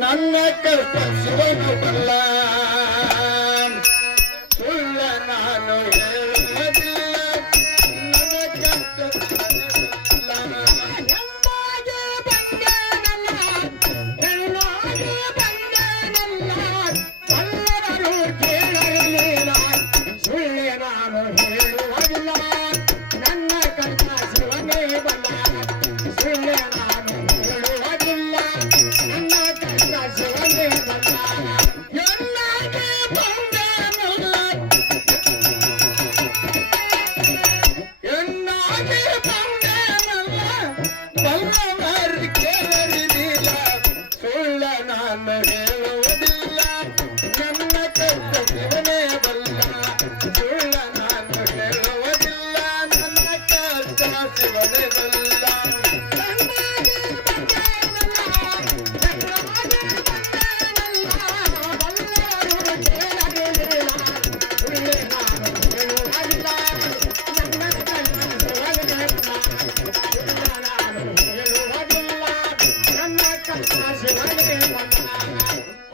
ನನ್ನ ಕಷ್ಟ ಶಿವನು ಬಲ್ಲ ಸುಳ್ಳ ನಾನು ಹೇಳುವುದಿಲ್ಲ ನನ್ನ ಕಷ್ಟ ಹೆಣ್ಣಾಗಿ ಬಂದೇನಲ್ಲ ಹೆಣ್ಣಾಗಿ ಬಂದೇನಲ್ಲ ಎಲ್ಲರೂ ಕೇಳಲಿಲ್ಲ ಸುಳ್ಳೆ ನಾನು ಹೇಳುವುದಿಲ್ಲ ನನ್ನ ಕಷ್ಟ ಶಿವನೇ ಬಲ್ಲ ಸುಳ್ಳೆ ನಾನು ಹೇಳುವುದಿಲ್ಲ ನನ್ನ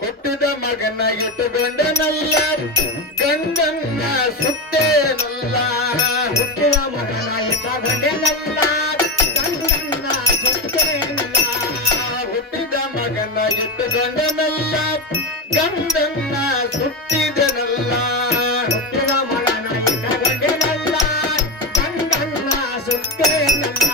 ಹುಟ್ಟಿದ ಮಗನ ಇಟ್ಟುಕೊಂಡನಲ್ಲ ಗಂಡನ್ನ ಸುತ್ತೇನಲ್ಲ ಹುಟ್ಟಿದ ಮಗನ ಇಟ್ಟುಕೊಂಡನಲ್ಲ ಗಂಡನ್ನ ಸುತ್ತೇನಲ್ಲ ಹುಟ್ಟಿದ ಮಗನ ಇಟ್ಟುಕೊಂಡನಲ್ಲ ಗಂಡನ್ನ ಸುತ್ತಿದನಲ್ಲ ಹುಟ್ಟಿದ ಮಗನ ಇಟ್ಟುಕೊಂಡನಲ್ಲ ಗಂಡನ್ನ ಸುತ್ತೇನಲ್ಲ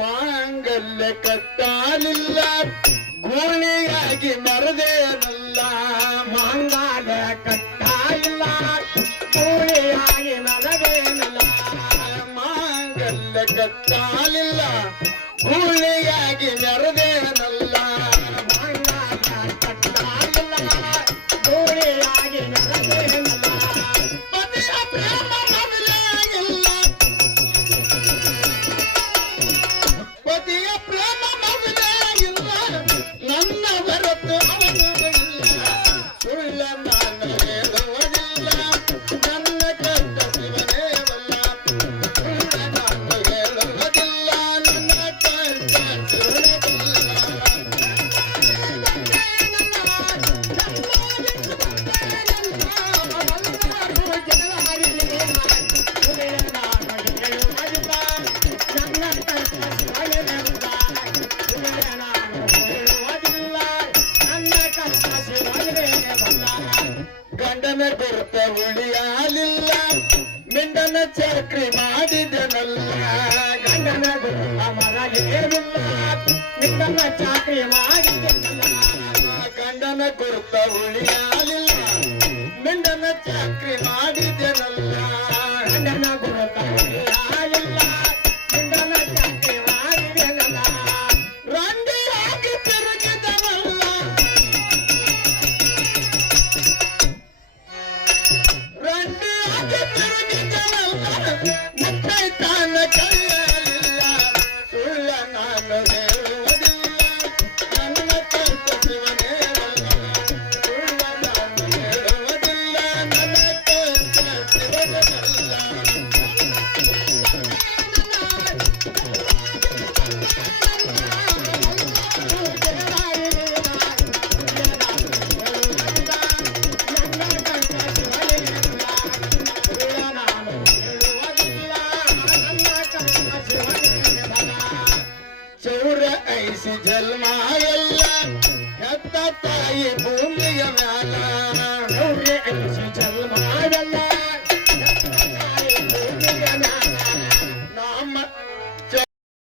ಮಾಂಗಲ್ಯ ಕಟ್ಟಾಲಿಲ್ಲ ಗೋಳಿಯಾಗಿ ಮರದೇನಲ್ಲ ಮಾಂಗಲ್ಯ ಕಟ್ಟಾಲಿಲ್ಲ ಗೋಳಿಯಾಗಿ ಮರದೇನಲ್ಲ ಮಾಂಗಲ್ಯ ಕಟ್ಟಾಲಿಲ್ಲ ಗೋಳಿಯಾಗಿ ಮರದೇನಲ್ಲ ಮಾಂಗಲ್ಯ ಕಟ್ಟಾಲಿಲ್ಲ ಗೋಳಿಯಾಗಿ ಮರದೇನಲ್ಲ ಗಂಡನ ಗುರುತ ಉಳಿಯಲಿಲ್ಲ ಮಿಂಡನ ಚಾಕ್ರಿ ಮಾಡಿದನಲ್ಲ ಗಂಡನ ಗುರುತ ಮರಲಿಲ್ಲ ಮಿಂಡನ ಚಾಕ್ರಿ ಮಾಡಿದನಲ್ಲ ಗಂಡನ ಗುರುತ ಉಳಿಯಲಿಲ್ಲ ಮಿಂಡನ ಚಾಕ್ರಿ ಮಾಡಿದನಲ್ಲ ಗಂಡನ ಗುರುತ ಉಳಿಯಲಿಲ್ಲ ಮಿಂಡನ ಚಾಕ್ರಿ ಮಾಡಿದನಲ್ಲ ರಂಡಿಯಾಗಿ ತಿರುಗಿದನಲ್ಲ ಮುತ್ತೈತಾನ ಕೈಯಲಿಲ್ಲ ಸುಳ್ಳ ನಾನು ಹೇಳುವುದಿಲ್ಲ ನನ್ನ ಕಷ್ಟ ಶಿವನೇ ಸುಳ್ಳ ನಾನು ಹೇಳುವುದಿಲ್ಲ ನನ್ನ ಕಷ್ಟ ಶಿವನಲ್ಲ ಜನ್ಮ ಎಲ್ಲ ಹೆತ್ತ ತಾಯಿ ಭೂಮಿಯ ಮ್ಯಾಲ